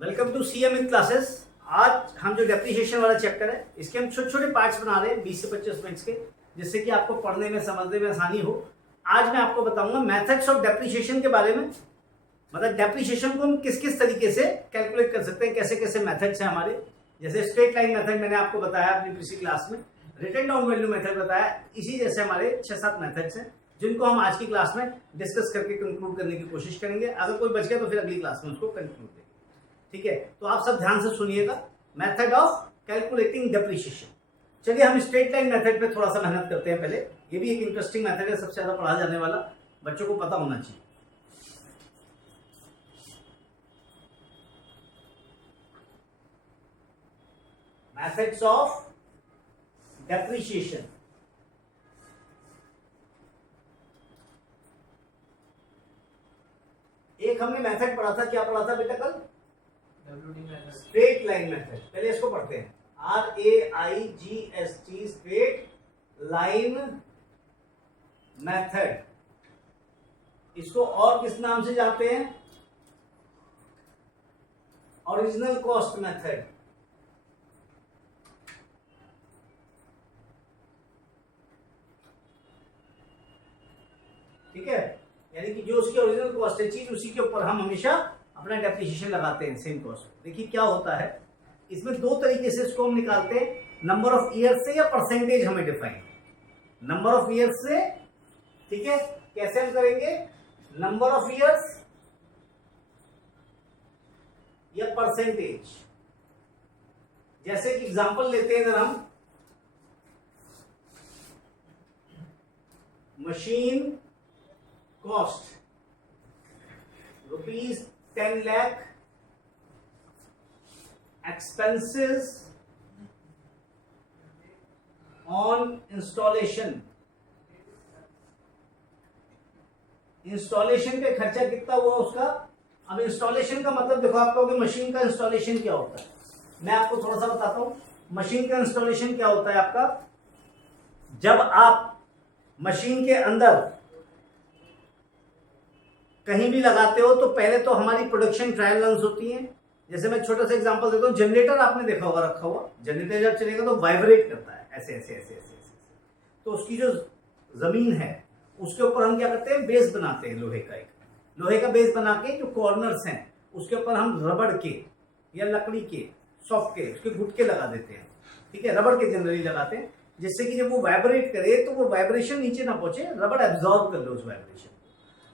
Welcome to CM in classes. आज हम जो डेप्रिसिएशन वाला चैप्टर है इसके हम छोटे छोटे पार्ट्स बना रहे हैं 20 से 25 मिनट्स के, जिससे कि आपको पढ़ने में समझने में आसानी हो। आज मैं आपको बताऊंगा मेथड्स ऑफ डेप्रिसिएशन के बारे में, मतलब डेप्रिसिएशन को हम किस किस तरीके से कैलकुलेट कर सकते हैं, कैसे कैसे मेथड्स हैं हमारे। जैसे स्ट्रेट लाइन मेथड मैंने आपको बताया अपनी पिछली क्लास में, रिटन डाउन वैल्यू मेथड बताया। इसी जैसे हमारे 6-7 मेथड्स हैं जिनको हम आज की क्लास में डिस्कस करके कंक्लूड करने की कोशिश करेंगे। अगर कोई बच गया तो फिर अगली क्लास में उसको कंक्लूड करेंगे, ठीक है। तो आप सब ध्यान से सुनिएगा, मेथड ऑफ कैलकुलेटिंग डेप्रिसिएशन। चलिए हम स्ट्रेट लाइन मेथड पे थोड़ा सा मेहनत करते हैं पहले। ये भी एक इंटरेस्टिंग मेथड है, सबसे ज्यादा पढ़ा जाने वाला, बच्चों को पता होना चाहिए। Methods of depreciation. एक हमने मेथड पढ़ा था, क्या पढ़ा था बेटा कल? Straight line method. पहले इसको पढ़ते हैं, RAIGST स्ट्रेट लाइन मेथड। इसको और किस नाम से जानते हैं? Original cost method. ठीक है, यानी कि जो उसकी ओरिजिनल कॉस्ट है चीज, उसी के ऊपर हम हमेशा अपना डेप्रिसिएशन लगाते हैं, सेम कॉस्ट। देखिए क्या होता है इसमें, दो तरीके से इसको हम निकालते हैं, नंबर ऑफ ईयर से या परसेंटेज हमें डिफाइन। नंबर ऑफ ईयर्स से, ठीक है, कैसे हम करेंगे? नंबर ऑफ ईयर्स या परसेंटेज। जैसे कि एग्जांपल लेते हैं अगर हम, machine cost ₹10 lakh, expenses on installation। Installation पे खर्चा कितना हुआ उसका। अब इंस्टॉलेशन का मतलब देखो, आप कहोगे मशीन का इंस्टॉलेशन क्या होता है, मैं आपको थोड़ा सा बताता हूं। मशीन का इंस्टॉलेशन क्या होता है आपका, जब आप मशीन के अंदर कहीं भी लगाते हो तो पहले तो हमारी प्रोडक्शन ट्रायल रन्स होती हैं। जैसे मैं छोटा सा एग्जांपल देता हूँ, जनरेटर आपने देखा होगा रखा हुआ, जनरेटर जब चलेगा तो वाइब्रेट करता है ऐसे ऐसे ऐसे ऐसे ऐसे। तो उसकी जो जमीन है उसके ऊपर हम क्या करते हैं, बेस बनाते हैं लोहे का। एक लोहे का बेस बना के जो कॉर्नर्स हैं उसके ऊपर हम रबड़ के या लकड़ी के, सॉफ्ट के, उसके गुटके लगा देते हैं। ठीक है, रबड़ के जनरली लगाते हैं, जिससे कि जब वो वाइब्रेट करे तो वो वाइब्रेशन नीचे ना पहुंचे, रबड़ एब्जॉर्ब कर लो उस वाइब्रेशन।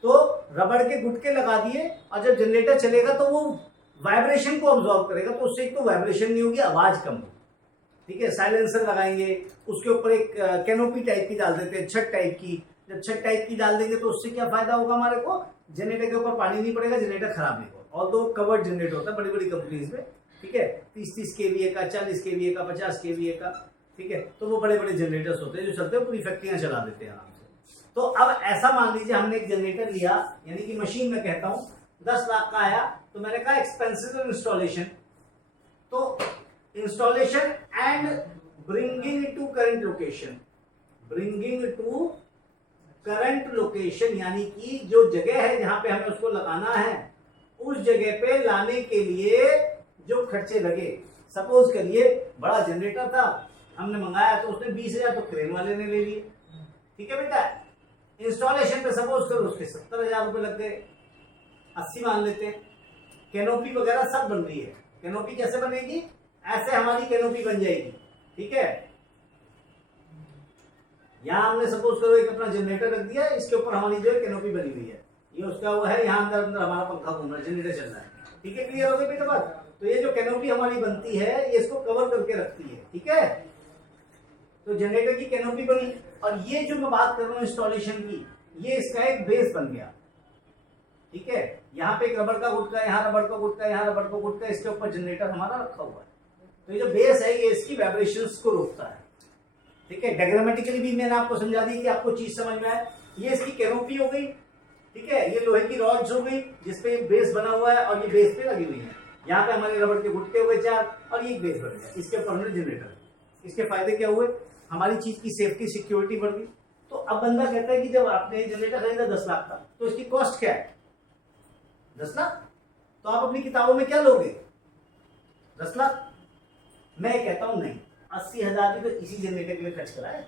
तो रबड़ के गुटके लगा दिए और जब जनरेटर चलेगा तो वो वाइब्रेशन को अब्सॉर्ब करेगा, तो उससे एक तो वाइब्रेशन नहीं होगी, आवाज कम होगी। ठीक है, साइलेंसर लगाएंगे, उसके ऊपर एक कैनोपी टाइप की डाल देते हैं, छत टाइप की। जब छत टाइप की डाल देंगे तो उससे क्या फायदा होगा हमारे को, जनरेटर के ऊपर पानी नहीं पड़ेगा, जनरेटर खराब नहीं होगा। और दो कवर्ड जनरेटर होता है बड़ी बड़ी कंपनीज में, ठीक है, 30-30 kVA का, 40 kVA का, 50 kVA का, ठीक है। तो वो बड़े बड़े जनरेटर्स होते हैं जो चलते हैं, पूरी फैक्ट्रियां चला देते हैं आराम से। तो अब ऐसा मान लीजिए हमने एक जनरेटर लिया, यानी कि मशीन में कहता हूं 10 लाख का आया, तो मैंने कहा एक्सपेंसेस ऑफ इंस्टॉलेशन। तो installation and bringing to current location, bringing to current location, यानी कि जो जगह है जहां पे हमें उसको लगाना है उस जगह पे लाने के लिए जो खर्चे लगे। सपोज करिए बड़ा जनरेटर था, हमने मंगाया तो उसने 20,000 तो क्रेन वाले ने ले लिए, ठीक है बेटा। इंस्टॉलेशन पे सपोज करो उसके 70,000 रुपए लग गए, 80 मान लेते हैं। कैनोपी वगैरह सब बन रही है, कैनोपी कैसे बनेगी, ऐसे हमारी कैनोपी बन जाएगी, ठीक है। यहां हमने सपोज करो एक अपना जनरेटर रख दिया, इसके ऊपर हमारी जो है कैनोपी बनी हुई है, ये उसका वो है, यहाँ अंदर अंदर हमारा पंखा घूम रहा है, जनरेटर चल रहा है, ठीक है। क्लियर हो गई बेटा बात? तो ये जो कैनोपी हमारी बनती है ये इसको कवर करके रखती है, ठीक है। तो जनरेटर की कैनोपी बनी, और ये जो मैं बात कर रहा हूं इंस्टॉलेशन की, ये इसका एक बेस बन गया, ठीक है। यहाँ पे एक रबड़ का गुटका, यहाँ रबड़ का गुटका, यहाँ रबड़ का गुटका, इसके ऊपर जनरेटर हमारा रखा हुआ है। तो ये जो बेस है ये इसकी वाइब्रेशंस को रोकता है, ठीक है। डायग्रामेटिकली भी मैंने आपको समझा दी कि आपको चीज समझ में आए। ये इसकी कैनोपी हो गई, ठीक है। ये लोहे की रॉड्स हो गई जिसपे बेस बना हुआ है और ये बेस पे लगी हुई है। यहाँ पे हमारे रबड़ के गुटके हो गए 4 और ये बेस बन गया, इसके ऊपर हमने जनरेटर। इसके फायदे क्या हुए, हमारी चीज की सेफ्टी सिक्योरिटी बढ़ गई। तो अब बंदा कहता है कि जब आपने जनरेटर खरीदा 10 लाख का, तो इसकी कॉस्ट क्या है? 10 लाख। तो आप अपनी किताबों में क्या लोगे, 10 लाख। मैं कहता हूं नहीं, 80,000 भी तो इसी जनरेटर के लिए खर्च करा है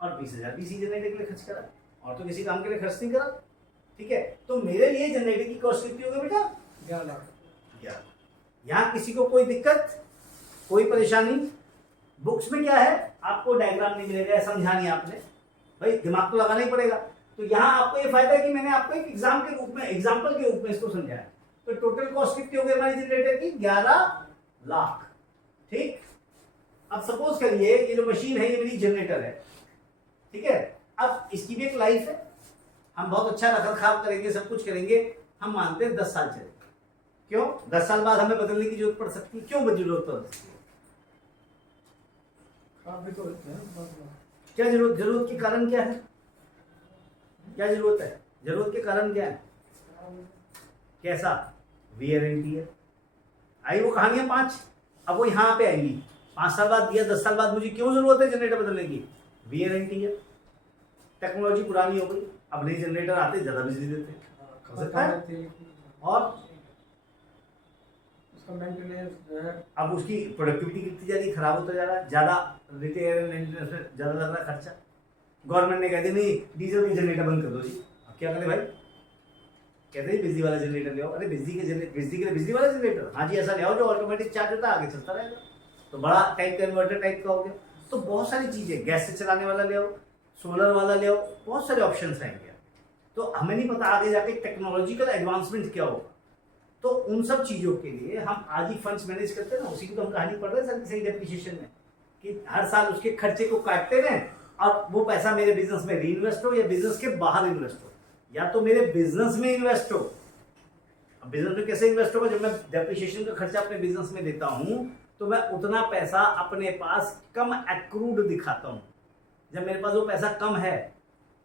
और 20,000 भी इसी जनरेटर के लिए खर्च करा, और तो किसी काम के लिए खर्च नहीं करा। ठीक है, तो मेरे लिए जनरेटर की कॉस्ट कितनी होगी बेटा? 11 लाख। यहाँ किसी को कोई दिक्कत, कोई परेशानी? बुक्स में क्या है, आपको डायग्राम नहीं मिलेगा, समझा नहीं आपने, भाई दिमाग तो लगाना ही पड़ेगा। तो यहाँ आपको ये फायदा है कि मैंने आपको एक एग्जाम के रूप में, एग्जाम्पल के रूप में इसको समझाया। तो टोटल कॉस्ट कितनी हो गई हमारी जनरेटर की? 11 लाख। ठीक, अब सपोज करिए ये जो मशीन है ये मेरी जनरेटर है, ठीक है। अब इसकी भी एक लाइफ है, हम बहुत अच्छा रख रखाव करेंगे, सब कुछ करेंगे, हम मानते हैं 10 साल चलेगी। क्यों? 10 साल बाद हमें बदलने की जरूरत पड़ सकती है। क्यों जरूरत पड़ सकती है? क्या जरूरत के कारण क्या है? क्या जरूरत है? जरूरत के कारण क्या है? कैसा? Wear and tear. आई वो कहानियां 5, अब वो यहाँ पे आएंगी। 5 साल बाद या 10 साल बाद मुझे क्यों जरूरत है जनरेटर बदलने की? Wear and tear. टेक्नोलॉजी पुरानी हो गई, अब नई जनरेटर आते ज्यादा बिजली देते हैं, और उसका मेंटेनेंस जो है, अब उसकी प्रोडक्टिविटी कितनी जा रही है, खराब होता जा रहा है, ज्यादा रिपेयर एंड मेंटेनेंस में ज्यादा लग रहा है खर्चा। गवर्नमेंट ने कह दिया नहीं डीजल की जनरेटर बंद कर दो जी। अब क्या करें भाई? कहते हैं बिजली वाला जनरेटर ले आओ। अरे बिजली के लिए बिजली वाला जनरेटर, हाँ जी ऐसा ले आओ जो ऑटोमेटिक चार्ज होता है, आगे चलता रहेगा, तो बड़ा टाइप का इन्वर्टर टाइप का हो गया। तो बहुत सारी चीजें, गैस से चलाने वाला ले आओ, सोलर वाला ले आओ, बहुत सारे ऑप्शन आएंगे। तो हमें नहीं पता आगे जाके टेक्नोलॉजिकल एडवांसमेंट क्या होगा। तो उन सब चीजों के लिए हम आज ही फंड्स मैनेज करते हैं ना, उसी की तो हम कहानी पढ़ रहे हैं सर, डेप्रिसिएशन में, कि हर साल उसके खर्चे को काटते रहें और वो पैसा मेरे बिजनेस में रीइन्वेस्ट हो या बिजनेस के बाहर इन्वेस्ट हो, या तो मेरे बिजनेस में इन्वेस्ट हो। अब बिजनेस में कैसे इन्वेस्ट होगा? जब मैं डेप्रिसिएशन का खर्चा अपने बिजनेस में देता हूं तो मैं उतना पैसा अपने पास कम एक्रूड दिखाता हूं। जब मेरे पास वो पैसा कम है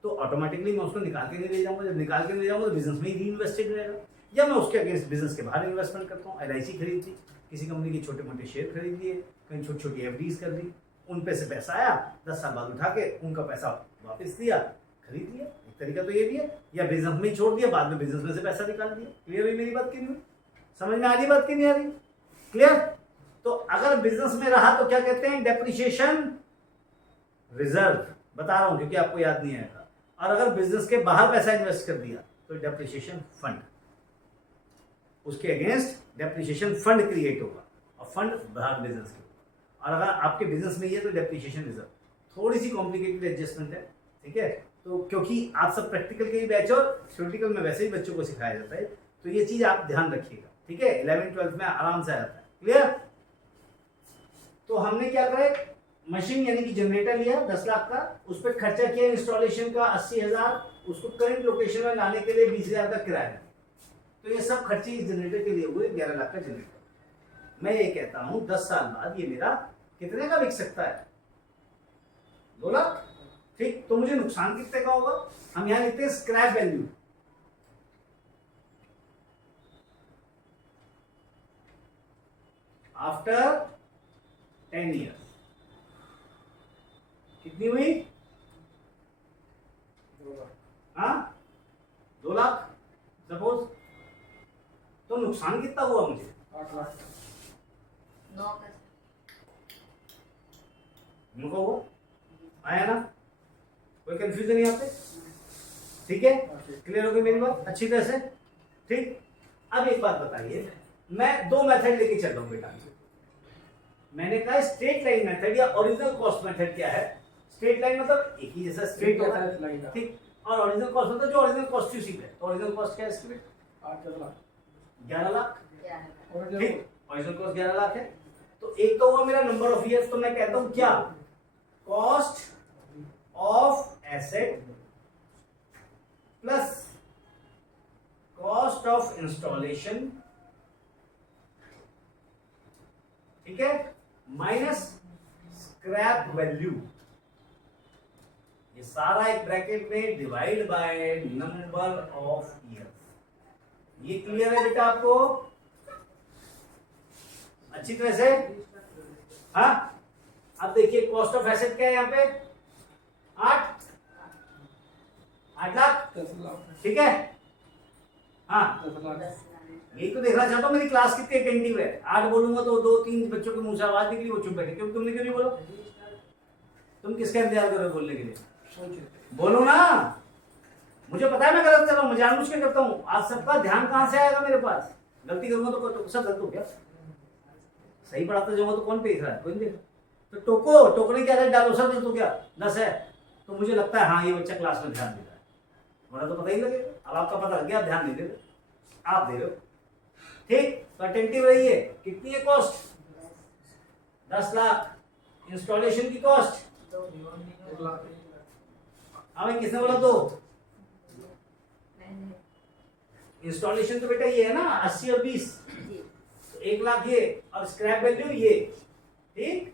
तो ऑटोमेटिकली मैं उसको निकाल के नहीं ले जाऊंगा। जब निकाल के ले जाऊंगा तो बिजनेस में ही रीइन्वेस्टेड रहेगा, या मैं उसके अगेंस्ट बिजनेस के बाहर इन्वेस्टमेंट करता हूँ। LIC खरीद ली, किसी कंपनी के छोटे मोटे शेयर खरीद लिए, कहीं छोटी छोटी FDs कर दी, उन पे से पैसा आया, 10 साल बाद उठा के उनका पैसा वापस दिया, खरीद लिया। एक तरीका तो ये भी है, या बिजनेस में ही छोड़ दिया, बाद में बिजनेस में से पैसा निकाल दिया। क्लियर हुई मेरी बात की नहीं? समझ में आ रही बात की नहीं आ रही? क्लियर? तो अगर बिजनेस में रहा तो क्या कहते हैं? Depreciation reserve. बता रहा हूं क्योंकि आपको याद नहीं आएगा। और अगर बिजनेस के बाहर पैसा इन्वेस्ट कर दिया तो डेप्रिसिएशन फंड, उसके अगेंस्ट डेप्रिसिएशन फंड क्रिएट होगा, और फंड बाहर बिजनेस के। और अगर आपके बिजनेस में ये तो डेप्रिसिएशन रिजर्व। थोड़ी सी कॉम्प्लिकेटेड एडजस्टमेंट है, ठीक है। तो क्योंकि आप सब प्रैक्टिकल के ही बैच और थ्योरेटिकल में वैसे ही बच्चों को सिखाया जाता है, तो ये चीज आप ध्यान रखिएगा, ठीक है। 11th-12th में आराम से आ जाता है। क्लियर? तो हमने क्या करा, मशीन यानी कि जनरेटर लिया 10 लाख का, उस पर खर्चा किया इंस्टॉलेशन का 80,000, उसको करंट लोकेशन में लाने के लिए 20,000 का किराया। तो ये सब खर्चे इस जनरेटर के लिए हुए 11 लाख का जनरेटर। मैं ये कहता हूं 10 साल बाद ये मेरा कितने का बिक सकता है? 2 लाख। ठीक, तो मुझे नुकसान कितने का होगा? हम यहां लिखते हैं स्क्रैप वैल्यू। आफ्टर 10 ईयर्स कितनी हुई? 2 लाख सपोज। तो नुकसान कितना हुआ मुझे? 8 लाख। 9 का हुआ। आया ना? कोई कंफ्यूजन यहाँ पे? ठीक है, क्लियर हो गई मेरी बात अच्छी तरह से? ठीक, अब एक बात बताइए, मैं 2 मेथड लेके चल रहा हूं बेटा। मैंने कहा स्ट्रेट लाइन मेथड या ओरिजिनल कॉस्ट मेथड क्या है? स्ट्रेट लाइन मतलब एक ही जैसा स्ट्रेट होता है, ठीक, और ओरिजिनल कॉस्ट मतलब जो ओरिजिनल कॉस्ट यू सीख है। तो ओरिजिनल कॉस्ट क्या है इसकी? 8 लाख। 11 लाख। ठीक, ओरिजिनल कॉस्ट 11 लाख है। तो एक तो हुआ मेरा नंबर ऑफ ईयर्स, तो मैं कहता हूं क्या? Cost of asset plus cost of installation, ठीक है, माइनस स्क्रैप वैल्यू। ये सारा एक ब्रैकेट में divide by number of years. ये क्लियर है बेटा आपको अच्छी तरह से? हाँ, अब देखिए कॉस्ट ऑफ एसेट क्या है यहाँ पे? 8 लाख। 10 लाख। ठीक है, हाँ 10 लाख। यही तो देखना चाहता हूँ मेरी क्लास कितनी अटेंटिव है। 8 बोलूंगा तो 2-3 बच्चों के मुंह से आवाज निकली, वो चुप बैठे। क्यों, तुमने क्यों नहीं बोला? तुम किसका इंतजार कर रहे हो बोलने के लिए? बोलो ना, मुझे पता है मैं गलत कर रहा हूँ, मैं जानबूझ के करता हूँ। आज सबका ध्यान कहाँ से आएगा मेरे पास? गलती करूंगा तो सब गलत हो गया। सही पढ़ाता जाऊंगा तो कौन पेश रहा है? कोई नहीं देख। तो टोको, टोकने की आदत डालो, सब गलत हो गया। 10 है तो मुझे लगता है हाँ ये बच्चा क्लास में ध्यान दे रहा है, वरना तो पता ही लगेगा। अब आपका पता लग गया, ध्यान नहीं दे रहे, आप दे रहे हो। ठीक, तो अटेंटिव रहिए। कितनी है कॉस्ट? 10 लाख। इंस्टॉलेशन की कॉस्ट? 1 लाख। हमें किसने बोला 2? इंस्टॉलेशन तो बेटा ये है ना 80 और 20, तो 1 लाख ये, और स्क्रैप वैल्यू ये। ठीक,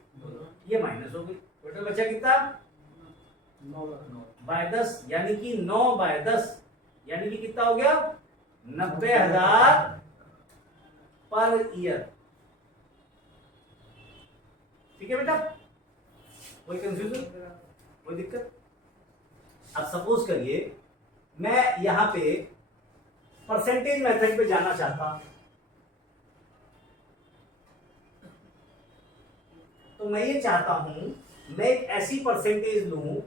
ये माइनस हो गई। टोटल बचा कितना? 9 लाख। बाय 10, यानी कि 9 बाय 10, यानी कि कितना हो गया? 90,000 पर ईयर। ठीक है बेटा, कोई कंफ्यूजन, कोई दिक्कत? अब सपोज करिए मैं यहां पे परसेंटेज मेथड पे जाना चाहता, तो मैं ये चाहता हूं मैं एक ऐसी परसेंटेज लूं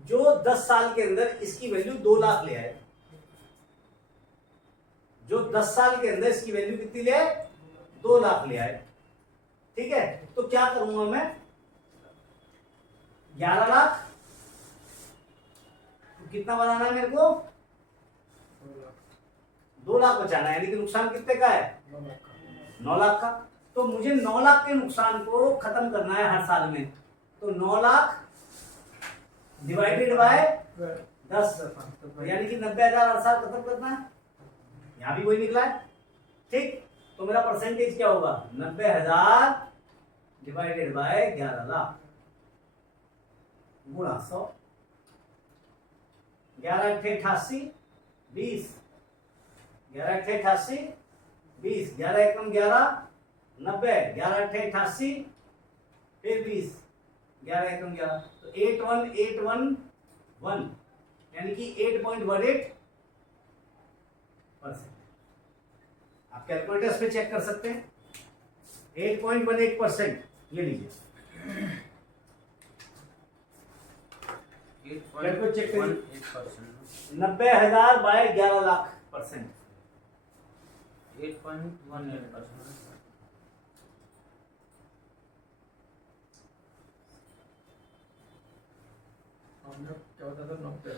जो 10 साल के अंदर इसकी वैल्यू 2 लाख ले आए। जो 10 साल के अंदर इसकी वैल्यू कितनी ले आए? 2 लाख ले आए। ठीक है, तो क्या करूंगा मैं? 11 लाख। तो कितना बनाना है मेरे को? 2 लाख बचाना है, यानी कि नुकसान कितने का है? 9 लाख का। तो मुझे 9 लाख के नुकसान को खत्म करना है हर साल में, तो 9 लाख डिवाइडेड बाय 10, यानी कि 90,000 हर साल खत्म करना है। यहां भी वही निकला है। ठीक, तो मेरा परसेंटेज क्या होगा? 90,000 डिवाइडेड बाय 11 लाख गुणा 100। 11 × 88 20, 11 × 88 20, 11 × 11 90, 11 × 88 फिर 20, 11 × 11, तो 81811, यानी कि 8.18%। आप कैलकुलेटर्स पे चेक कर सकते हैं। 8.18%, ये लीजिए, चेक करिए। 90,000 बाय 11 लाख %, 8.18%। क्या होता था 90।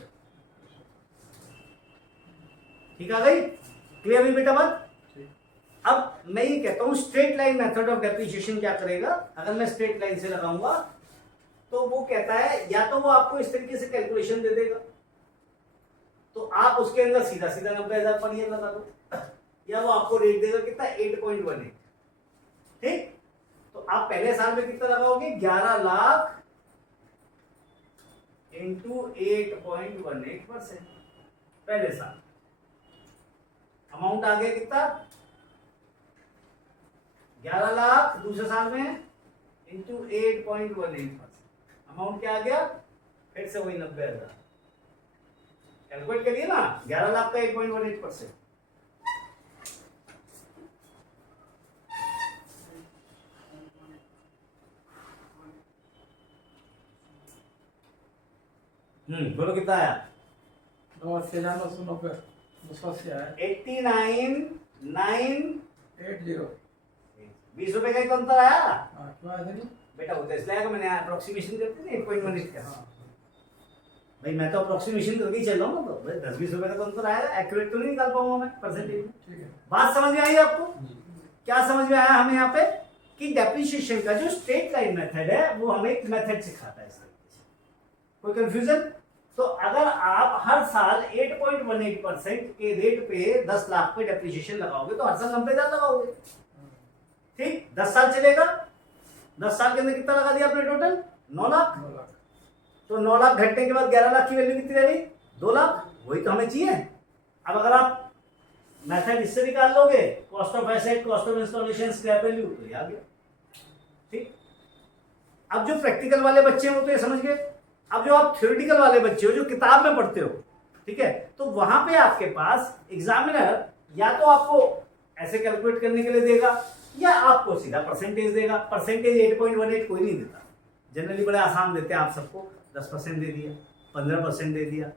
ठीक आ गई? क्लियर हुई बेटा बात? अब मैं ये कहता हूं straight line method of depreciation क्या करेगा? अगर मैं स्ट्रेट लाइन से लगाऊंगा तो वो कहता है या तो वो आपको इस तरीके से कैलकुलेशन दे देगा, तो आप उसके अंदर सीधा सीधा 90,000 पर ईयर लगा दो, या वो आपको रेट देगा कितना? 8.18। ठीक, तो आप पहले साल में कितना लगाओगे? 11 लाख इंटू 8.18%। पहले साल अमाउंट आ गया कितना? 11 लाख। दूसरे साल में इंटू 8.18%, अमाउंट क्या आ गया? फिर से वही 90,000। कैलकुलेट करिए ना, 11 लाख का 8.18%। बोलो कितना आया? 89,990 280 आया। 89,980। 80। 20 रुपए का ही तो अंतर आया क्यों आया था नहीं? बेटा, होता है इसलिए आया कि मैंने अप्रोक्सीमेशन करते थे 8.18 का। हाँ। भाई मैं तो अप्रोक्सीमेशन करके ही चल रहा हूँ, तो भाई 10-20 रुपए का तो अंतर आया, एक्यूरेट तो नहीं निकाल पाऊंगा मैं परसेंटेज में। ठीक है। बात समझ में आई आपको? क्या समझ में आया हमें यहाँ पे? कि डेप्रिसिएशन का जो स्ट्रेट लाइन मेथड है वो हमें एक मेथड सिखाता है इस तरीके से। कोई कंफ्यूजन? तो अगर आप हर साल 8.18% के रेट पे 10 लाख पे डेप्रिसिएशन लगाओगे तो हर साल 90,000 लगाओगे। ठीक, 10 साल चलेगा। 10 साल के अंदर कितना लगा दिया आपने टोटल? 9 लाख। 9 लाख। तो 9 लाख घटने के बाद 11 लाख की वैल्यू कितनी रह गई? 2 लाख। वही तो हमें चाहिए। अब अगर आप मेथड इससे निकाल लोगे, cost of asset, cost of installation, scrap value, तो ये आ गया। ठीक, अब जो प्रैक्टिकल वाले बच्चे हैं वो तो ये समझ गए। अब जो आप थ्योरेटिकल वाले बच्चे हो, जो किताब में पढ़ते हो, ठीक है, तो वहां पे आपके पास एग्जामिनर या तो आपको ऐसे कैलकुलेट करने के लिए देगा, या आपको सीधा परसेंटेज देगा। परसेंटेज 8.18 कोई नहीं देता, जनरली बड़े आसान देते हैं आप सबको। 10% दे दिया, 15% दे दिया,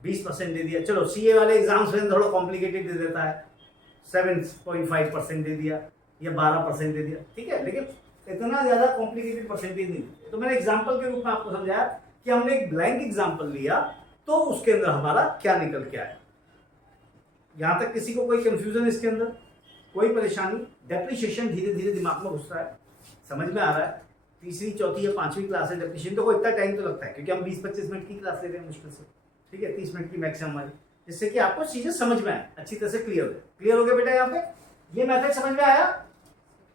20% दे दिया। चलो सीए वाले एग्जाम्स में थोड़ा कॉम्प्लिकेटेड दे देता है, 7.5% दे दिया या 12% दे दिया, ठीक है, लेकिन इतना ज्यादा कॉम्प्लिकेटेड परसेंटेज नहीं देते। तो मैंने एग्जाम्पल के रूप में आपको समझाया कि हमने एक ब्लैंक एग्जाम्पल लिया तो उसके अंदर हमारा क्या निकल के आया। यहां तक किसी को कोई कंफ्यूजन इसके अंदर, कोई परेशानी? डेप्रिसिएशन धीरे धीरे दिमाग में घुस रहा है, समझ में आ रहा है। तीसरी चौथी या पांचवी क्लास है, डेप्रिसिएशन तो इतना टाइम तो लगता है क्योंकि हम 20-25 मिनट की क्लास ले रहे हैं मुश्किल से, ठीक है, 30 मिनट की मैक्सिमम हमारी, जिससे कि आपको चीजें समझ में आए, अच्छी तरह से क्लियर हो गया बेटा। यहाँ पे ये मेथड समझ में आया,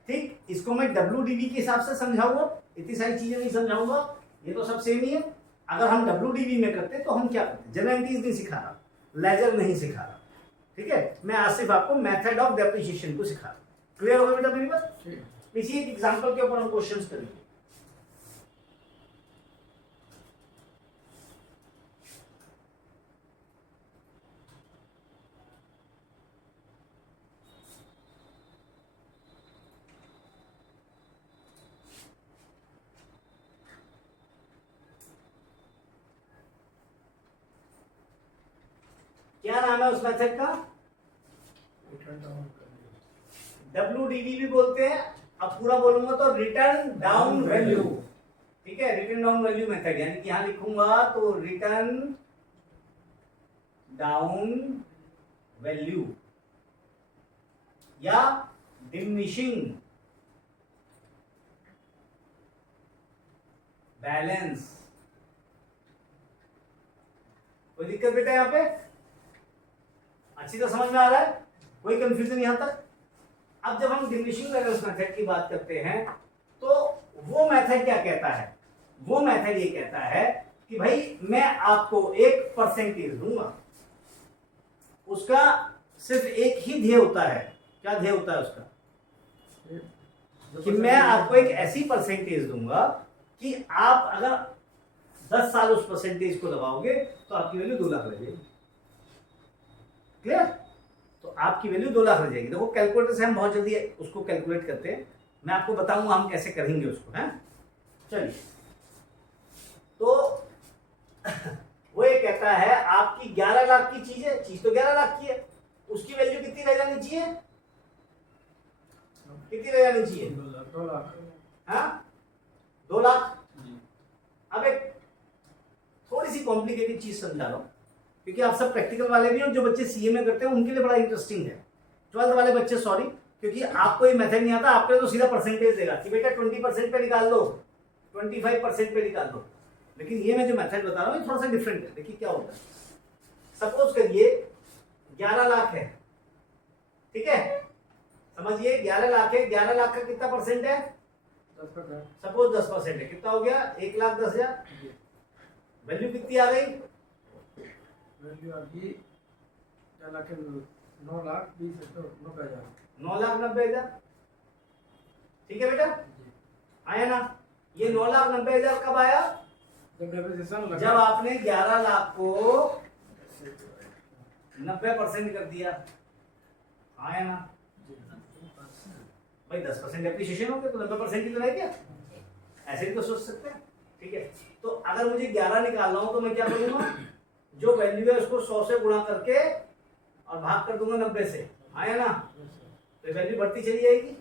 ठीक। इसको मैं WDV के हिसाब से समझाऊंगा, इतनी सारी चीजें नहीं समझाऊंगा, ये तो सब सेम ही है। अगर हम WDV में करते तो हम क्या करते, जनरल एंट्रीज नहीं सिखा रहा, लेजर नहीं सिखा रहा, ठीक है, मैं आज सिर्फ आपको मेथड ऑफ डेप्रिसिएशन को सिखा रहा हूं। क्लियर हो गया बेटा मेरी बात? इसी एक एग्जांपल के ऊपर हम क्वेश्चंस करेंगे। क्या नाम है उस मेथड का? WDV भी बोलते हैं। अब पूरा बोलूंगा तो रिटर्न डाउन वैल्यू, ठीक है, रिटर्न डाउन वैल्यू मेथड, यानी कि यहां लिखूंगा तो रिटर्न डाउन वैल्यू या डिमिनिशिंग बैलेंस। कोई दिक्कत बेटा यहां पे? अच्छी तरह समझ में आ रहा है? कोई कंफ्यूजन यहां तक? अब जब हम डिमिनिशिंग बैलेंस मेथड की बात करते हैं तो वो मेथड क्या कहता है? वो मेथड ये कहता है कि भाई मैं आपको एक परसेंटेज दूंगा, उसका सिर्फ एक ही ध्येय होता है। क्या ध्येय होता है उसका? कि मैं आपको एक ऐसी परसेंटेज दूंगा कि आप अगर 10 साल उस परसेंटेज को लगाओगे तो आपकी वैल्यू 2 लाख रह जाएगी। क्लियर? तो आपकी वैल्यू 2 लाख रह जाएगी। देखो कैलकुलेटर से हम बहुत जल्दी उसको कैलकुलेट करते हैं, मैं आपको बताऊंगा हम कैसे करेंगे उसको, है। चलिए, तो वो ये कहता है आपकी 11 लाख की चीज है, चीज तो 11 लाख की है, उसकी वैल्यू कितनी रह जानी चाहिए? कितनी रह जानी चाहिए? 2 लाख। हाँ, 2 लाख। अब एक थोड़ी सी कॉम्प्लिकेटेड चीज समझा रहा हूं, क्योंकि आप सब प्रैक्टिकल वाले भी हो, जो बच्चे सीए में करते हैं उनके लिए बड़ा इंटरेस्टिंग है। 12th वाले बच्चे सॉरी, क्योंकि आपको ये मेथड नहीं आता, आपके तो सीधा परसेंटेज देगा कि बेटा 20% पे निकाल दो, 25% पे निकाल दो। लेकिन ये मैं जो मेथड बता रहा हूँ ये थोड़ा सा डिफरेंट है। देखिए क्या होता है, सपोज करिए 11 लाख है, ठीक है, समझिए 11 लाख है, 11 लाख का कितना परसेंट है? 10%। सपोज 10% है, कितना हो गया? 1,10,000। वैल्यू कितनी आ गई? वैल्यू आ गई 9,20,90,000। 9,90,000, ठीक है बेटा, आया ना? ये 9,90,000 कब आया? जब आपने 11 लाख को 90% कर दिया, आया ना? भाई 10% डेप्रिसिएशन हो गया तो 90% की तो रह गया, ऐसे भी तो सोच सकते हैं, ठीक है। तो अगर मुझे 11 निकालना हो तो मैं क्या करूंगा, जो वैल्यू है उसको 100 से गुणा करके और भाग कर दूंगा 90 से, आया ना? तो वैल्यू बढ़ती चली जाएगी,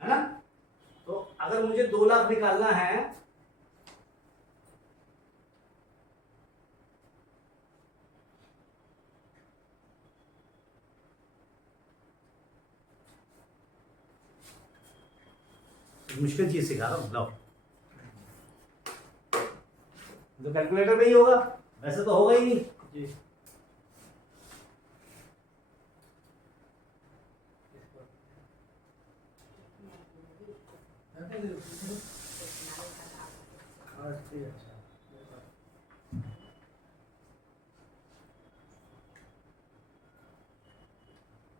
है ना? तो अगर मुझे 2 लाख निकालना है मुश्किल चीज सिखा रहा हूं, लाओ। तो कैलकुलेटर पे ही होगा, वैसे तो होगा ही नहीं जी।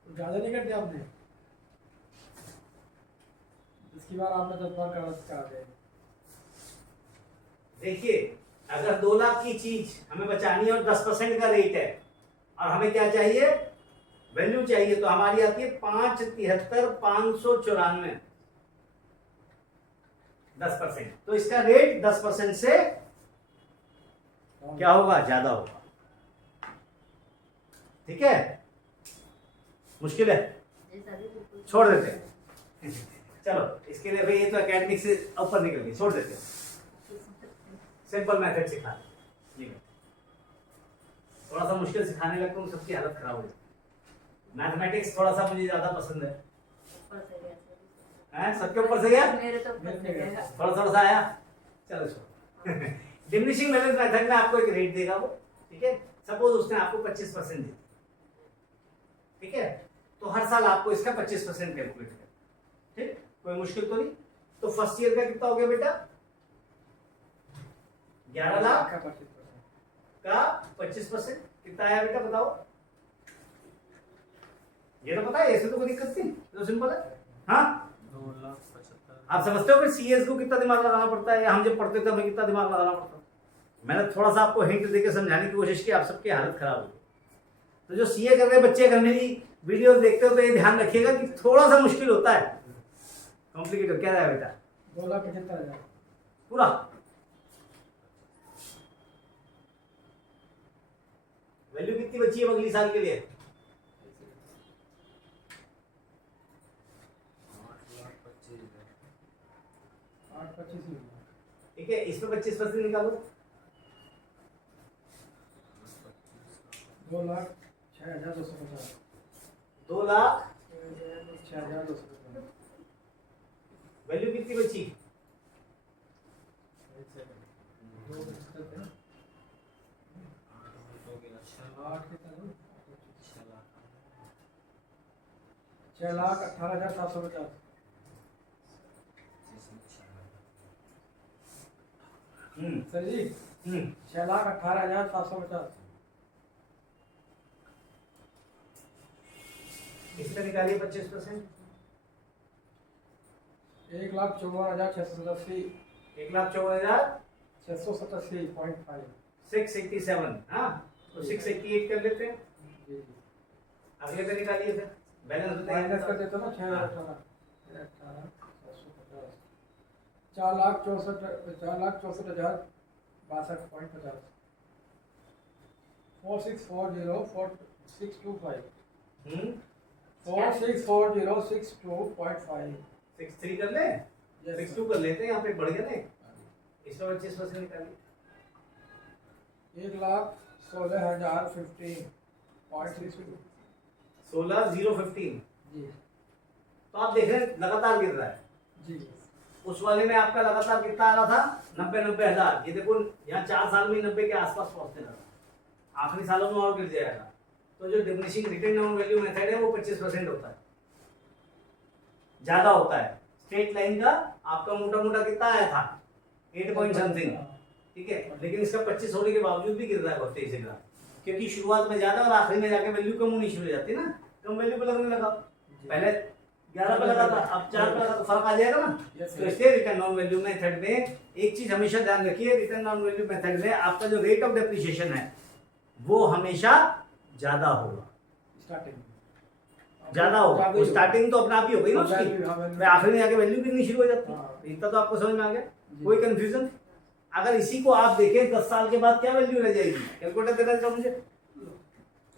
ज्यादा नहीं करते आपने, इसकी बार आपने 10 बार करा दिया। देखिए अगर 2 लाख की चीज हमें बचानी है और 10% का रेट है और हमें क्या चाहिए? वैल्यू चाहिए तो हमारी आती है 573,594, 10%। तो इसका रेट 10% से क्या होगा, ज्यादा होगा। ठीक है, मुश्किल है, छोड़ देते हैं। चलो इसके लिए भाई ये तो एकेडमिक से ऊपर निकल गई, छोड़ देते हैं। सिंपल मेथड सिखा ठीक है, थोड़ा सा मुश्किल सिखाने लगता हूँ सबकी हालत खराब हो जाती है। मैथमेटिक्स थोड़ा सा मुझे ज्यादा पसंद है, सबके ऊपर से गया, थोड़ा थोड़ा सा आया। चलो छोड़ो। डिमिनिशिंग बैलेंस मेथड में आपको एक रेट देगा वो, ठीक है। सपोज उसने आपको 25% दी, ठीक है, तो हर साल आपको इसका 25% कैलकुलेट करना, ठीक, कोई मुश्किल तो नहीं। तो फर्स्ट ईयर का कितना हो गया बेटा, 11 लाख का 25% कितना आया बेटा, बताओ। ये तो पता है, ऐसे तो कोई दिक्कत नहीं, तो सिंपल है। हाँ 2,75,000। आप समझते हो फिर सीएस को कितना दिमाग लगाना पड़ता है, या हम जब पढ़ते थे हमें कितना दिमाग लगाना पड़ता है। मैंने थोड़ा सा आपको हिंट देके समझाने की कोशिश की, आप सबकी हालत खराब हो गई। तो जो सीए कर रहे बच्चे अगर मेरी वीडियो देखते हो तो ये ध्यान रखिएगा कि थोड़ा सा मुश्किल होता है, कॉम्प्लिकेटेड। क्या है बेटा, 2,75,000 पूरा वैल्यू कितनी बची है अगली साल के लिए, 8,25,000 ठीक है। इसमें 25% निकालो, 2,06,250 2,06,250 6,250 वैल्यू कितनी बची, 6,18,750 सर जी, 6,18,750 इसमें निकालिए 25%, 1,54,687 1,54,687, 687.5 हाँ तो 688 कर लेते हैं। जी अगले पे निकालिए फिर, बैलेंस माइनस कर देते हो ना, 6,18,750 4,64,6250 46404625 464062.5 63 कर ले, 62 कर लेते हैं, यहाँ पे बढ़ गया ना, इसमें 25% निकालिए, 1,16,015.62 16,015। जी तो आप देख रहे हैं लगातार गिर रहा है। जी उस वाले में आपका लगातार कितना आ रहा था, 90,000। ये देखो यहाँ 4 साल में 90 के आसपास पहुंचने लगा, आखिरी सालों में और गिर जाएगा। तो जो diminishing return down value method है वो 25% होता है, ज्यादा होता है। स्ट्रेट लाइन का आपका मोटा मोटा कितना आया था, 8 पॉइंट समथिंग, ठीक है, लेकिन इसका 25 होने के बावजूद भी गिर रहा है बहुत तेजी से ग्राफ, क्योंकि शुरुआत में ज्यादा और आखिरी में जाके वैल्यू कम होनी शुरू हो जाती है ना, कम वैल्यू पे लगने लगा। पहले 11 पे लगा था, अब 4 पे लगा, तो फर्क आ जाएगा ना। तो इसलिए रिटर्न ऑन वैल्यू मेथड में एक चीज हमेशा ध्यान रखिए, रिटर्न ऑन वैल्यू मेथड में आपका जो रेट ऑफ डेप्रिसिएशन है वो हमेशा ज्यादा होगा, ज्यादा होगा। वो स्टार्टिंग तो अपना आप ही हो गई ना उसकी, मैं आखिरी में जाके वैल्यू गिरनी शुरू हो जाती है। इतना तो आपको समझ में आ गया, कोई कंफ्यूजन। अगर इसी को आप देखें 10 साल के बाद क्या वैल्यू रह जाएगी, कैलकुलेटर देना चाहिए मुझे,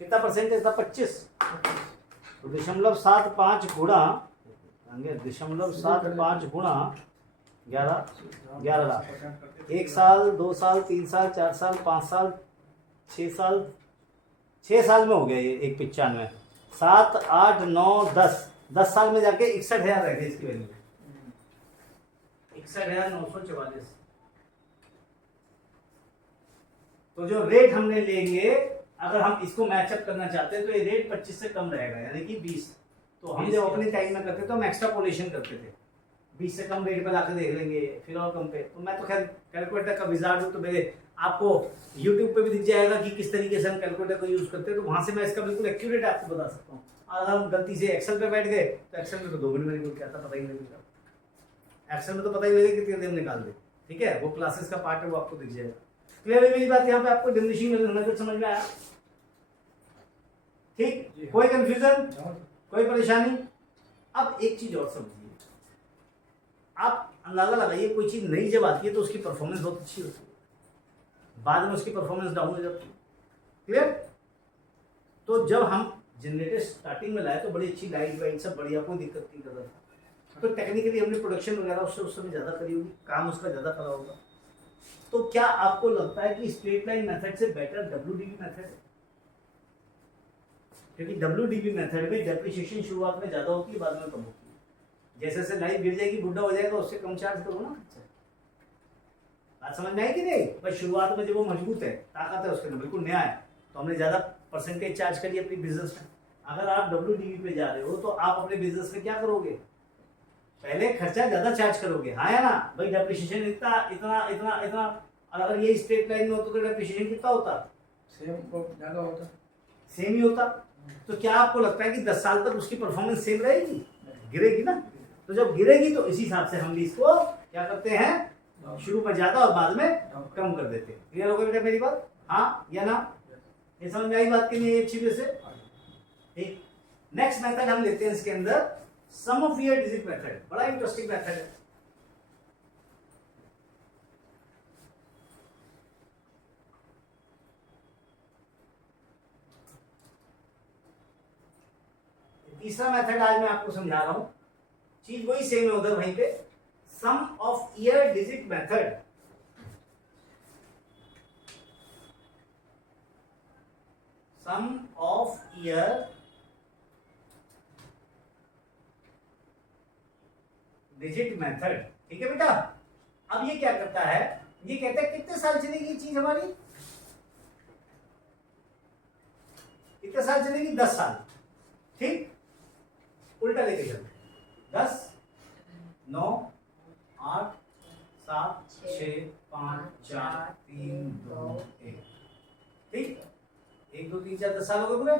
कितना परसेंटेज था, 25, तो 0.75 गुणा 0.75 गुणा 11 लाख। 1 साल, 2 साल, 3 साल, 4 साल, 5 साल, 6 साल, 6 साल में हो गया ये 1,95, 7, 8, 9, 10 साल में जाके 61,000 रह गई इसकी वैल्यू, 61,944। तो जो रेट हमने लेंगे, अगर हम इसको मैचअप करना चाहते हैं तो ये रेट 25 से कम रहेगा, यानी कि 20। तो हम जब अपने टाइम में करते तो हम एक्स्ट्रापोलेशन करते थे, 20 से कम रेट पे लाके देख लेंगे, फिर और कम पे। तो मैं तो खैर कैलकुलेटर का विजार्ड हूँ, तो मेरे आपको यूट्यूब पे भी दिख जाएगा कि किस तरीके से हम कैलकुलेटर को यूज करते हैं, तो वहां से मैं इसका बिल्कुल एक्यूरेट आपको बता सकता हूँ। अगर हम गलती से एक्सेल पे बैठ गए तो एक्सेल में तो 2 मिनट में क्या था पता ही नहीं लगेगा, एक्सेल में तो पता ही लगेगा कितने दिन निकाल दे, ठीक है, वो क्लासेस का पार्ट है, वो आपको दिख जाएगा। क्लियर है मेरी बात यहाँ पे, आपको डिमिनिशिंग मेथड समझ में आया? ठीक, जी। कोई कंफ्यूजन, हाँ। कोई परेशानी? अब एक चीज और समझिए, आप अंदाजा लगाइए कोई चीज नई जब आती है तो उसकी परफॉर्मेंस बहुत अच्छी होती है, बाद में उसकी परफॉर्मेंस डाउन हो जाती है। क्लियर? तो जब हम जनरेटर स्टार्टिंग में लाए तो बड़ी अच्छी लाइट वाइट सब बढ़िया, कोई दिक्कत नहीं कर रहा था। तो टेक्निकली हमने प्रोडक्शन वगैरह उससे उस समय ज़्यादा करी होगी, काम उसका ज़्यादा करा होगा। तो क्या आपको लगता है कि स्ट्रेट लाइन मेथड से बेटर WDV मेथड है? क्योंकि WDV मेथड में डेप्रिसिएशन शुरुआत में ज़्यादा होती है, बाद में कम होती है। जैसे जैसे लाइफ गिर जाएगी, बुढ़ा हो जाएगा, उससे कम चार्ज करो ना। बात समझ में आई कि नहीं? बस शुरुआत में जब वो मजबूत है, ताकत है उसके अंदर, बिल्कुल नया है, तो हमने ज़्यादा परसेंटेज चार्ज करिए अपनी बिजनेस में। अगर आप WDV पे जा रहे हो तो आप अपने बिजनेस में क्या करोगे? पहले खर्चा ज़्यादा चार्ज करोगे, हाँ या ना भाई? डेप्रिसिएशन इतना इतना इतना इतना, और अगर ये स्ट्रेट लाइन में होता तो डेप्रिसिएशन कितना होता? सेम ज़्यादा होता। सेम ही होता। तो क्या आपको लगता है कि 10 साल तक उसकी परफॉर्मेंस सेम रहेगी? गिरेगी ना। तो जब गिरेगी तो इसी हिसाब से हम भी इसको क्या करते हैं, शुरू में ज़्यादा और बाद में कम कर देते हैं। क्लियर हो गया बेटा मेरी बात? हाँ या ना? ये समझ में आई बात की नहीं है अच्छी तरह से? ठीक, नेक्स्ट मेथड हम लेते हैं इसके अंदर, सम ऑफ ईयर डिजिट मेथड। बड़ा इंटरेस्टिंग मेथड है। तीसरा मेथड आज मैं आपको समझा रहा हूं, चीज वही सेम है उधर वहीं पे, sum of year digit method. Sum of year digit method. ठीक है बेटा? अब ये क्या करता है, ये कहता है कितने साल चलेगी ये चीज हमारी? कितने साल चलेगी? 10 साल। ठीक, उल्टा लेके चलते, 10, 9, 8, 7, 6, 5, 4, 3, 2, 1। ठीक, 1, 2, 3, 4, 10 साल हो गए पूरे।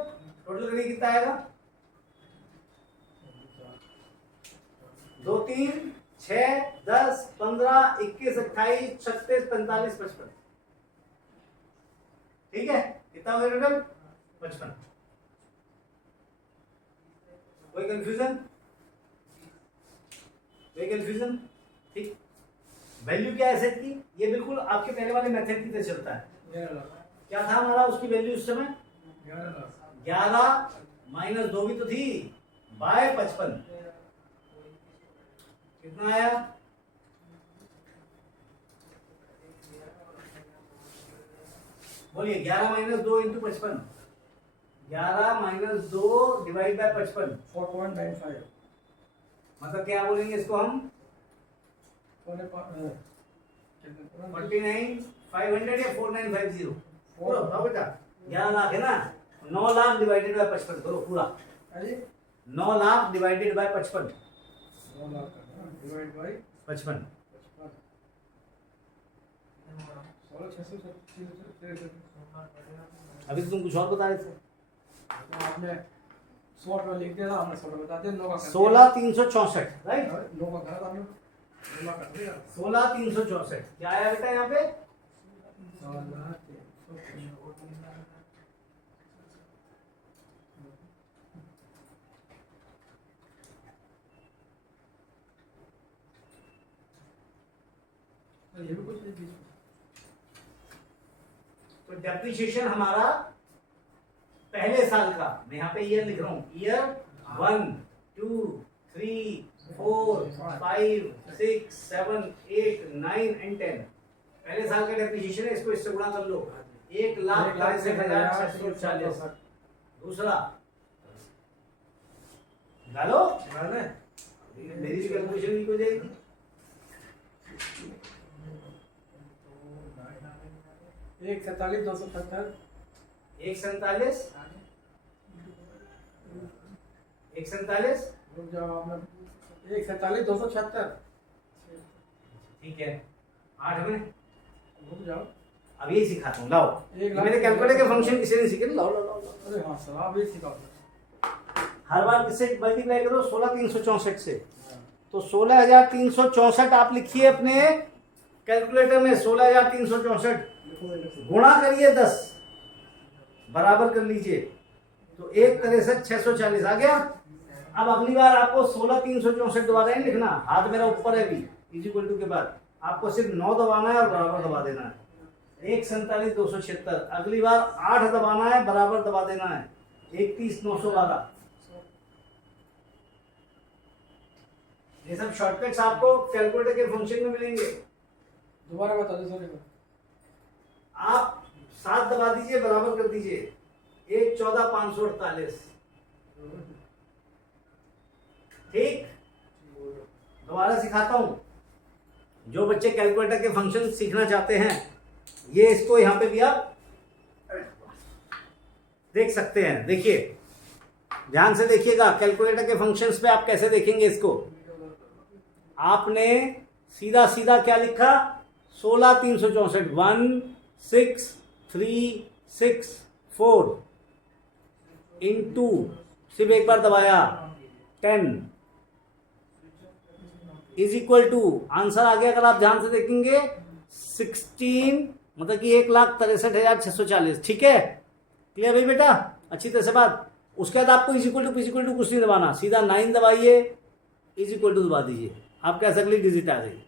टोटल करिए कितना आएगा? 2, 3, 6, 10, 15, 21, 28, 36, 45, 55। ठीक है, कितना हो गया टोटल? 55। कोई कंफ्यूजन? कोई कंफ्यूजन? ठीक, वैल्यू क्या है एसेट की? ये बिल्कुल आपके पहले वाले मेथड की तरह चलता है। 11 लाख। क्या था हमारा उसकी वैल्यू उस समय? 11 लाख। 11 माइनस 2 भी तो थी, बाय 55। कितना आया? बोलिए, 11 minus 2 into 55। 11 minus 2 divide by 55, 4.95। मतलब क्या बोलेंगे इसको हम? 49 49,500 या 4950? बोलो बताओ बेटा। 11 लाख है ना, 9 लाख डिवाइडेड बाय 55 करो पूरा। अरे 9 लाख डिवाइडेड बाय 55, 9 लाख का डिवाइड बाय 55। 16,600। अभी तो तुम कुछ और बता रहे थे। आपने 100 रुपये लिख दिया था, हमने 100 रुपये बता दिया। 9 का 16,364, राइट? 9 का करा था हमने, 9 लाख कर दिया। 16,364 क्या आया बेटा यहाँ पे? 16,364। ये भी कुछ नहीं बीच में। तो डेप्रिसिएशन हमारा पहले साल का, मैं यहाँ पे ईयर लिख रहा हूँ, ईयर 1, 2, 3, 4, 5, 6, 7, 8, 9 एंड 10। पहले साल का डेप्रिसिएशन है, इसको इससे गुणा कर लो, 1,63,640। दूसरा डालो, मेरी कैलकुलेशन नहीं हो जाएगी। 1,47,270। 1,47, 1,47। रुक जाओ आपने, 1,47,276। ठीक है, 8 में। रुक जाओ, अब ये सिखाता हूँ, लाओ। एक लाख मेरे कैलकुलेटर के फंक्शन किसी ने सीखे? लाओ लाओ लाओ लाओ। अरे हाँ सर, आप ये सिखाओ। हर बार किससे मल्टीप्लाई करो? 16,364 से। तो 16,364 आप लिखिए अपने कैलकुलेटर में, 16,364 गुणा करिए 10, बराबर कर लीजिए। तो 1,63,640 आ गया। अब अगली बार आपको 16,364 दोबारा नहीं लिखना, हाथ मेरा ऊपर है भी, इज इक्वल टू के बाद आपको सिर्फ 9 दबाना है और बराबर दबा देना है। 1,47,276। अगली बार 8 दबाना है, बराबर दबा देना है, 31,912। ये सब शॉर्टकट्स आपको कैलकुलेटर के फंक्शन में मिलेंगे। दोबारा बता दो सर। आप 7 दबा दीजिए, बराबर कर दीजिए, 1,14,548। ठीक, दोबारा सिखाता हूं। जो बच्चे कैलकुलेटर के फंक्शन सीखना चाहते हैं, ये इसको यहां पे भी आप देख सकते हैं। देखिए, ध्यान से देखिएगा, कैलकुलेटर के फंक्शंस पे आप कैसे देखेंगे इसको। आपने सीधा सीधा क्या लिखा, 16,364, 1,6,3,6,4 इंटू, सिर्फ एक बार दबाया, 10 इज इक्वल टू, आंसर आ गया। अगर आप ध्यान से देखेंगे 16, मतलब कि 1,63,640। ठीक है, क्लियर है बेटा, अच्छी तरह से बात। उसके बाद आपको इज इक्वल टू कुछ नहीं दबाना, सीधा 9 दबाइए, इज इक्वल टू दबा दीजिए, आप कैसे अगली डिजिट आ गई।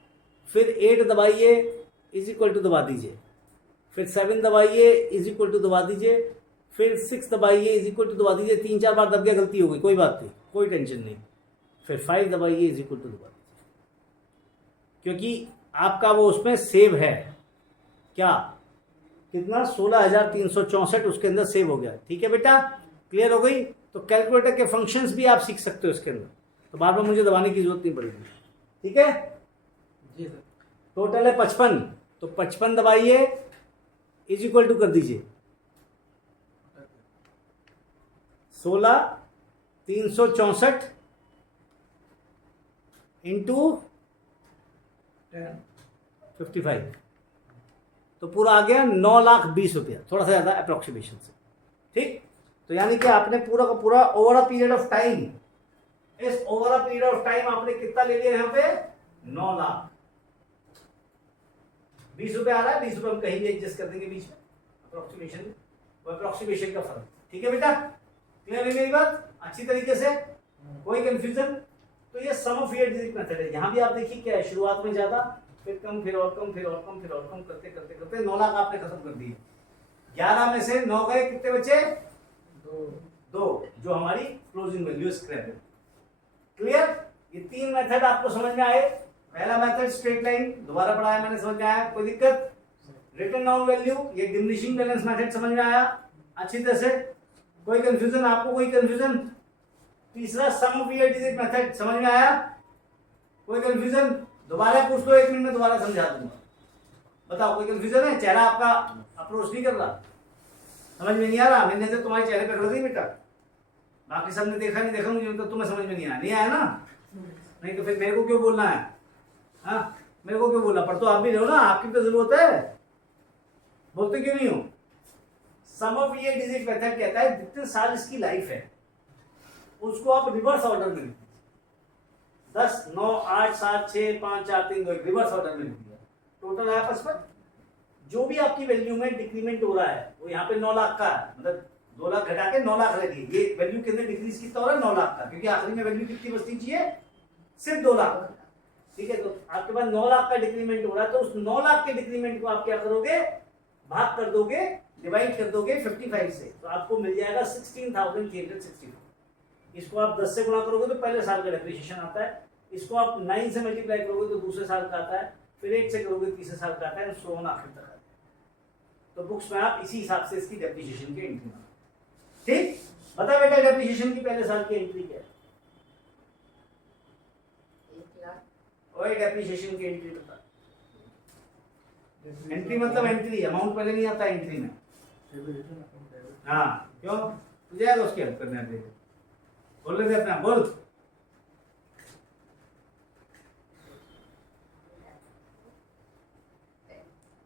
फिर 8 दबाइए, इज इक्वल टू दबा दीजिए, फिर 7 दबाइए, इज इक्वल टू दबा दीजिए, फिर 6 दबाइए, इज इक्वल टू दबा दीजिए। 3-4 बार दब गया, गलती हो गई, कोई बात नहीं, कोई टेंशन नहीं। फिर 5 दबाइए, इज इक्वल टू दबा दीजिए, क्योंकि आपका वो उसमें सेव है। क्या, कितना, 16,364 उसके अंदर सेव हो गया। ठीक है बेटा, क्लियर हो गई। तो कैलकुलेटर के फंक्शंस भी आप सीख सकते हो इसके अंदर, तो बार बार मुझे दबाने की जरूरत नहीं पड़ेगी। ठीक है जी सर। टोटल है 55, तो 55 दबाइए, इज इक्वल टू कर दीजिए 16,364 इंटू 55, तो पूरा आ गया 9,20,000 रुपया, थोड़ा सा ज्यादा अप्रोक्सीमेशन से। ठीक, तो यानी कि आपने पूरा का पूरा over a period of time, इस over a period of time आपने कितना ले लिया यहाँ पे, 9,20,000 रुपए आ रहा है। 20 रुपए हम कहीं भी एडजस्ट कर देंगे बीच में, अप्रोक्सीमेशन, वो अप्रोक्सीमेशन का फर्क। ठीक है बेटा, क्लियर है मेरी बात अच्छी तरीके से, कोई कंफ्यूजन। तो ये सम ऑफ ईयर डिजिट मेथड है। यहाँ भी आप देखिए क्या है, शुरुआत में ज्यादा, फिर कम, फिर और कम, फिर और कम, फिर और कम, करते करते करते 9 लाख आपने खत्म कर दिए। 11 में से 9 गए, कितने बचे, 2, जो हमारी क्लोजिंग वैल्यू स्क्रैप है। क्लियर, ये 3 मेथड आपको समझ में आए। पहला मेथड स्ट्रेट लाइन, दोबारा पढ़ाया मैंने, समझ में आया, कोई दिक्कत। रिटन डाउन वैल्यू, ये डिमिनिशिंग बैलेंस मेथड समझ में आया अच्छी तरह से, कोई कंफ्यूजन आपको, कोई कंफ्यूजन। तीसरा सम ऑफ ईयर डिजिट मेथड समझ में आया, कोई कंफ्यूजन, दोबारा पूछ लो, 1 मिनट में दोबारा समझा दूंगा। बताओ, कोई कंफ्यूजन है, चेहरा आपका अप्रोच नहीं कर रहा, समझ में नहीं आ रहा। मैंने तो तुम्हारे चेहरे पे कर दी बेटा, बाकी सबने देखा नहीं देखा मुझे, तो तुम्हें समझ में नहीं आया ना, नहीं तो फिर मेरे को क्यों बोलना है, हाँ मेरे को क्यों बोलना, पर तो आप भी रहो ना, आपकी तो जरूरत है, बोलते क्यों नहीं हो। सम ऑफ ईयर डिजिट मेथड कहता है जितने साल इसकी लाइफ है उसको आप रिवर्स ऑर्डर में लिख दीजिए, 10, 9, 8, 7, 6, 5, 4, 3, 2, 1 रिवर्स ऑर्डर में लिख दिया। टोटल है 55, जो भी आपकी वैल्यू में डिक्रीमेंट हो रहा है वो यहाँ पे 9 लाख का है, मतलब 2 लाख घटा के 9 लाख रह गई। ये वैल्यू के अंदर डिक्रीज कितना हो रहा है, 9 लाख का, क्योंकि आखिरी में वैल्यू कितनी बचनी चाहिए, सिर्फ 2 लाख। ठीक है, तो आपके पास 9 लाख का डिक्रीमेंट हो रहा है, तो उस 9 लाख के डिक्रीमेंट को आप क्या करोगे, भाग कर दोगे, डिवाइड कर दोगे 55 से, तो आपको मिल जाएगा 16,364। इसको आप 10 से गुणा करोगे तो पहले साल का डेप्रिसिएशन आता है, इसको आप 9 से मल्टीप्लाई करोगे तो दूसरे साल का आता है, फिर 8 से करोगे तीसरे साल का आता है, सो ऑन आखिर तक आता है। तो बुक्स में आप इसी हिसाब से इसकी डेप्रिसिएशन की एंट्री मारो। ठीक, बता बेटा डेप्रिसिएशन की पहले साल की एंट्री क्या है, 1 लाख। और डेप्रिसिएशन की एंट्री बता। एंट्री मतलब एंट्री, अमाउंट पहले नहीं आता एंट्री में। हाँ क्यों, तुझे यार उसकी हेल्प करने आते हैं, बोल रहे थे अपना, बोल।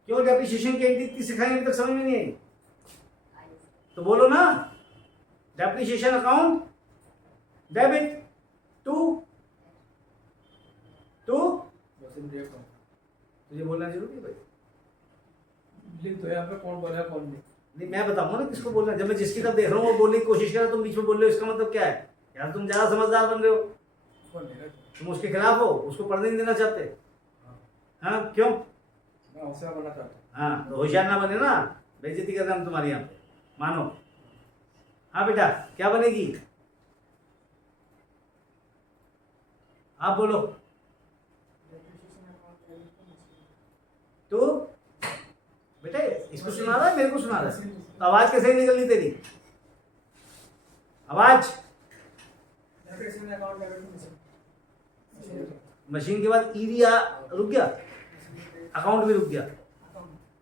क्यों डेप्रिसिएशन की एंट्री इतनी सिखाएंगे अभी तक समझ में नहीं आई, तो बोलो ना। डेप्रिसिएशन अकाउंट डेबिट टू तुझे बोलना जरूरी है भाई, लिख दो यहाँ पे कौन बोला कौन नहीं। नहीं, मैं बताऊंगा ना किसको बोलना है। जब मैं जिसकी तरफ देख रहा हूँ वो बोलने की कोशिश कर रहा है, तुम बीच में बोल रहे हो, इसका मतलब क्या है? यार तुम ज्यादा समझदार बन रहे हो, तुम उसके खिलाफ हो, उसको पढ़ने नहीं देना चाहते। हाँ क्यों? मैं होशियार बनना चाहता हूँ। हाँ तो होशियार ना बने ना, बेइज्जती करते हम तुम्हारी यहाँ पे, मानो। हाँ बेटा क्या बनेगी? आप बोलो। तो बेटा इसको सुना रहा है, मेरे को सुना रहा है, तो आवाज कैसे निकल रही तेरी? आवाज मशीन के बाद ई भी रुक गया, अकाउंट भी रुक गया।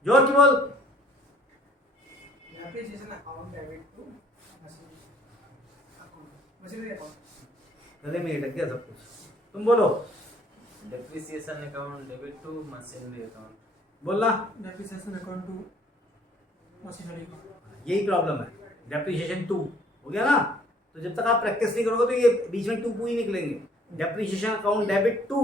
जोर की बोल। गले में अटक गया सब कुछ, तुम बोलो। Depreciation account debit to machinery account. बोलना। Depreciation account to machinery. यही प्रॉब्लम है, डेप्रिसिएशन 2 हो गया ना। तो जब तक आप प्रैक्टिस नहीं करोगे तो ये बीच में 2 ही निकलेंगे। Depreciation account debit to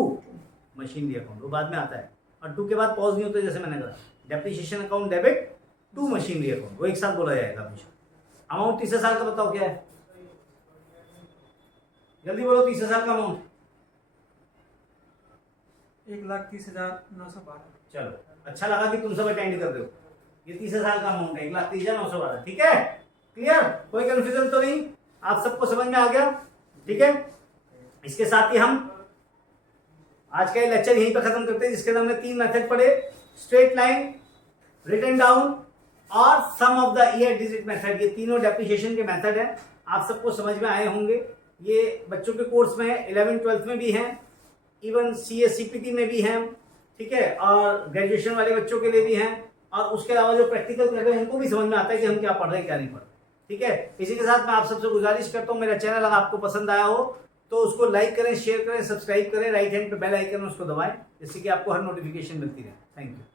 machinery account, वो बाद में आता है, और 2 के बाद पॉज नहीं होता जैसे मैंने कहा। Depreciation account debit to machinery account, वो एक साथ बोला जाएगा हमेशा। अमाउंट तीसरे साल का बताओ क्या है? जल्दी बोलो, तीसरे साल का अमाउंट। 1,30,912। चलो अच्छा लगा कि तुम सब अटेंड कर रहे हो। ये तीसरे साल का अमाउंट है 1,30,912, ठीक है? क्लियर? कोई कंफ्यूजन तो नहीं? आप सबको समझ में आ गया? ठीक है, इसके साथ ही हम आज का ये लेक्चर यहीं पर खत्म करते हैं, जिसके अंदर हमने 3 मेथड पढ़े, स्ट्रेट लाइन, रिटन डाउन और sum of the year digit method. ये तीनों डेप्रिसिएशन के मेथड है, आप सबको समझ में आए होंगे। ये बच्चों के कोर्स में 11th-12th में भी हैं, इवन CSCPT में भी हैं, ठीक है, और ग्रेजुएशन वाले बच्चों के लिए भी हैं, और उसके अलावा जो प्रैक्टिकल कर रहे हैं उनको भी समझ में आता है कि हम क्या पढ़ रहे हैं क्या नहीं पढ़ रहे। ठीक है, इसी के साथ मैं आप सबसे गुजारिश करता हूँ, मेरा चैनल अगर आपको पसंद आया हो तो उसको लाइक करें, शेयर करें, सब्सक्राइब करें, राइट हैंड पे बेल आइकन उसको दबाएं, जिससे कि आपको हर नोटिफिकेशन मिलती रहे। Thank you.